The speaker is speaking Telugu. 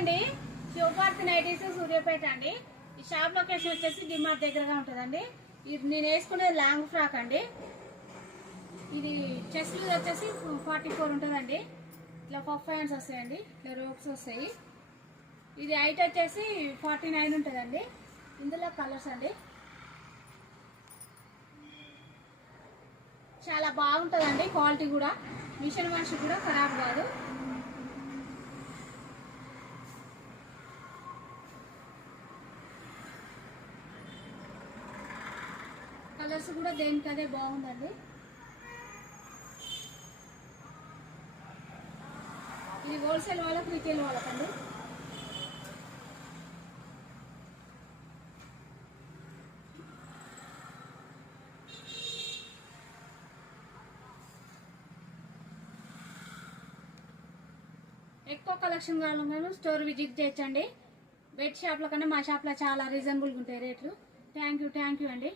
అండి, శివపార్తి నైటీస్ సూర్యాపేట అండి. ఈ షాప్ లొకేషన్ వచ్చేసి డిమార్ట్ దగ్గరగా ఉంటుందండి. ఇది నేను వేసుకునేది లాంగ్ ఫ్రాక్ అండి. ఇది చెస్ట్ వచ్చేసి 44 ఉంటుందండి. ఇట్లా పఫ్ హ్యాండ్స్ వస్తాయండి, ఇట్లా రోప్స్ వస్తాయి. ఇది హైట్ వచ్చేసి 49 ఉంటుందండి. ఇందులో కలర్స్ అండి. చాలా బాగుంటుందండి, క్వాలిటీ కూడా మిషన్ వాష్ కూడా ఖరాబ్ కాదు. కలర్స్ కూడా దేనికదే బాగుందండి. ఇది హోల్సేల్ వాళ్ళకు, రీటైల్ వాళ్ళకండి. ఎక్కువ కలెక్షన్ కావాలన్నా స్టోర్ విజిట్ చేయొచ్చండి. బెడ్ షాప్ల కన్నా మా షాప్లో చాలా రీజనబుల్గా ఉంటాయి రేట్లు. థ్యాంక్ యూ అండి.